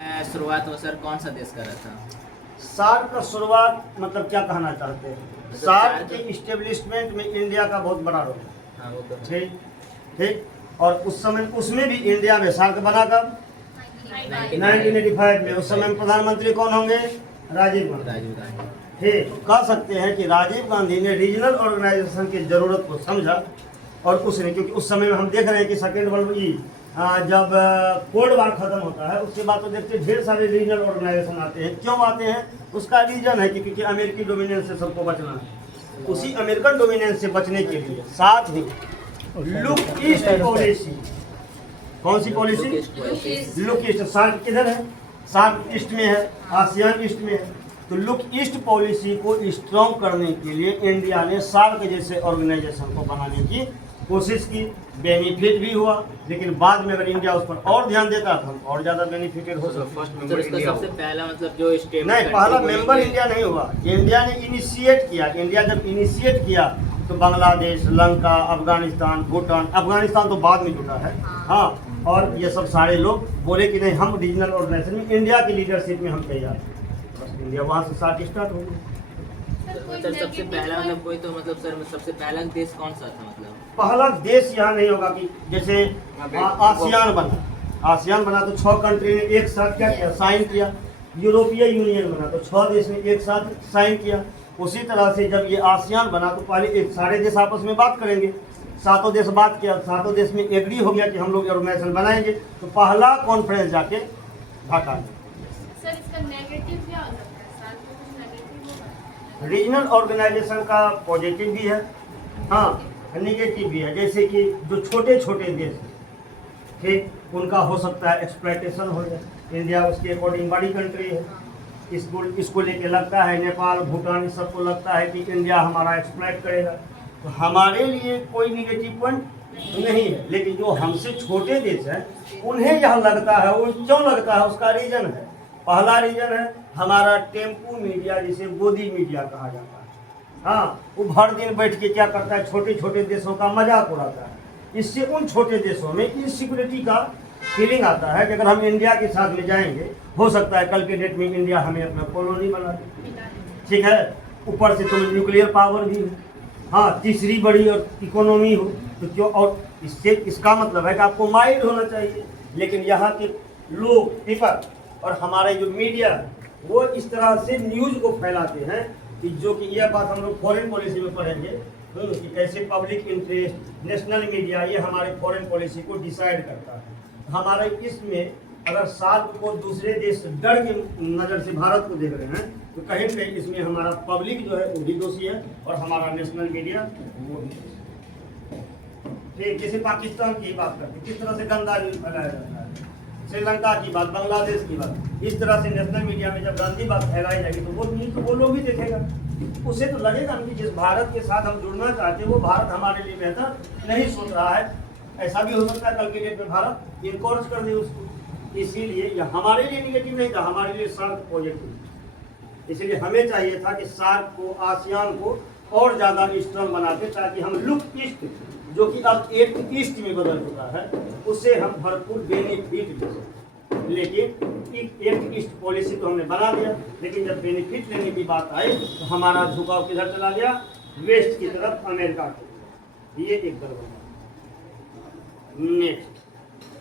शुरुआत वो सर कौन सा देश कर रहा था? सार्क का शुरुआत मतलब क्या कहना चाहते हैं? मतलब सार्क के इस्टेब्लिशमेंट में इंडिया का बहुत बड़ा रोल है। हाँ वो तो है। ठीक ठीक। और उस समय उसमें भी इंडिया में सार्क बना कब? 1985 में। उस समय प्रधानमंत्री कौन होंगे? राजीव गांधी। राजीव गांधी। ठीक, तो कह सकते हैं कि राजीव गांधी ने रीजनल ऑर्गेनाइजेशन की ज़रूरत को समझा और उसने, क्योंकि उस समय में हम देख रहे हैं कि सेकेंड वर्ल्ड जब कोल्ड वार खत्म होता है उसके बाद तो देखते हैं ढेर सारे रीजनल ऑर्गेनाइजेशन आते हैं। क्यों आते हैं? उसका रीजन है कि क्योंकि अमेरिकी डोमिनेंस से सबको बचना है। उसी अमेरिकन डोमिनेंस से बचने के लिए साथ ही लुक ईस्ट पॉलिसी। कौन सी पॉलिसी? Look east. सार्क किधर है? सार्क ईस्ट में है, आसियान ईस्ट में है। तो लुक ईस्ट पॉलिसी को स्ट्रॉन्ग करने के लिए इंडिया ने सार्क जैसे ऑर्गेनाइजेशन को बनाने की कोशिश की। बेनिफिट भी हुआ, लेकिन बाद में अगर इंडिया उस पर और ध्यान देता था तो और ज़्यादा बेनिफिटेड हो सकता। तो इसका सबसे पहला मतलब जो स्टेट नहीं, पहला मेंबर इंडिया नहीं हुआ। इंडिया ने इनिशिएट किया। इंडिया जब इनिशिएट किया तो बांग्लादेश, श्रीलंका, अफगानिस्तान, भूटान, अफगानिस्तान तो बाद में जुटा है, हाँ, और ये सब सारे लोग बोले कि नहीं, हम रीजनल ऑर्गेनाइजेशन में इंडिया की लीडरशिप में हम तैयार हैं। बस इंडिया वहाँ से साथ स्टार्ट हो गई। सर सबसे पहला मतलब कोई तो मतलब सर सबसे पहला देश कौन सा था? मतलब पहला देश यहाँ नहीं होगा कि जैसे आसियान बना। आसियान बना तो 6 कंट्री ने एक साथ क्या किया? साइन किया। यूरोपीय यूनियन बना तो 6 देश ने एक साथ साइन किया। उसी तरह से जब ये आसियान बना तो पहले एक सारे देश आपस में बात करेंगे। 7 देश बात किया, 7 देश में एग्री हो गया कि हम लोग ऑर्गेनाइजेशन बनाएंगे। तो पहला कॉन्फ्रेंस जाके ढाका में। सर इसका नेगेटिव क्या हो सकता है? साल में कुछ नेगेटिव होगा? रीजनल ऑर्गेनाइजेशन का पॉजिटिव भी है, हाँ, निगेटिव भी है। जैसे कि जो छोटे छोटे देश हैं, ठीक, उनका हो सकता है एक्सप्लॉयटेशन हो जाए। इंडिया उसके अकॉर्डिंग बड़ी कंट्री है। इसको लेके लगता है नेपाल, भूटान, इस सबको लगता है कि इंडिया हमारा एक्सप्लॉयट करेगा। तो हमारे लिए कोई निगेटिव पॉइंट नहीं है, लेकिन जो हमसे छोटे देश हैं उन्हें यह लगता है। वो क्यों लगता है? उसका रीजन है। पहला रीजन है हमारा टेम्पू मीडिया, जिसे गोदी मीडिया कहा जाता है। हाँ, वो भर दिन बैठ के क्या करता है? छोटे छोटे देशों का मजाक उड़ाता है। इससे उन छोटे देशों में इनसिक्योरिटी का फीलिंग आता है कि अगर हम इंडिया के साथ में जाएंगे, हो सकता है कल के डेट में इंडिया हमें अपना कॉलोनी बना दे। ठीक है, ऊपर से तो न्यूक्लियर पावर भी हो, हाँ, तीसरी बड़ी और इकोनॉमी हो, तो क्यों? और इससे इसका मतलब है कि आपको माइंड होना चाहिए। लेकिन यहाँ के लोग, पीपल और हमारे जो मीडिया है वो इस तरह से न्यूज़ को फैलाते हैं कि जो कि यह बात हम लोग फॉरेन पॉलिसी में पढ़ेंगे कि कैसे पब्लिक इंटरेस्ट, नेशनल मीडिया, ये हमारे फॉरेन पॉलिसी को डिसाइड करता है। हमारे इसमें अगर सार्क को दूसरे देश डर की नज़र से भारत को देख रहे हैं तो कहीं न कहीं इसमें हमारा पब्लिक जो है वो भी दोषी है और हमारा नेशनल मीडिया वो भी दोषी है। ठीक, जैसे पाकिस्तान की बात करते किस तरह से गंदा न्यूज़ फैलाया जाता है, श्रीलंका की बात, बांग्लादेश की बात, इस तरह से नेशनल मीडिया में जब गंदी बात फैलाई जाएगी तो वो न्यूज़ तो वो लोग भी देखेगा। उसे तो लगेगा कि जिस भारत के साथ हम जुड़ना चाहते हैं वो भारत हमारे लिए बेहतर नहीं सोच रहा है। ऐसा भी हो सकता है कल के डेट में भारत इनकोरेज कर दे उसको। इसीलिए यह हमारे लिए निगेटिव नहीं था, हमारे लिए सार्क पॉजिटिव। इसलिए हमें चाहिए था कि सार्क को, आसियान को और ज़्यादा स्ट्रॉन्ग बनाते ताकि हम लुक ईस्ट, जो कि अब एक्ट ईस्ट में बदल चुका है, उससे हम भरपूर बेनिफिट ले सकते। लेकिन एक्ट ईस्ट पॉलिसी तो हमने बना दिया, लेकिन जब बेनिफिट लेने की बात आई तो हमारा झुकाव किधर चला गया? वेस्ट की तरफ, अमेरिका की। ये एक गड़बड़। नेक्स्ट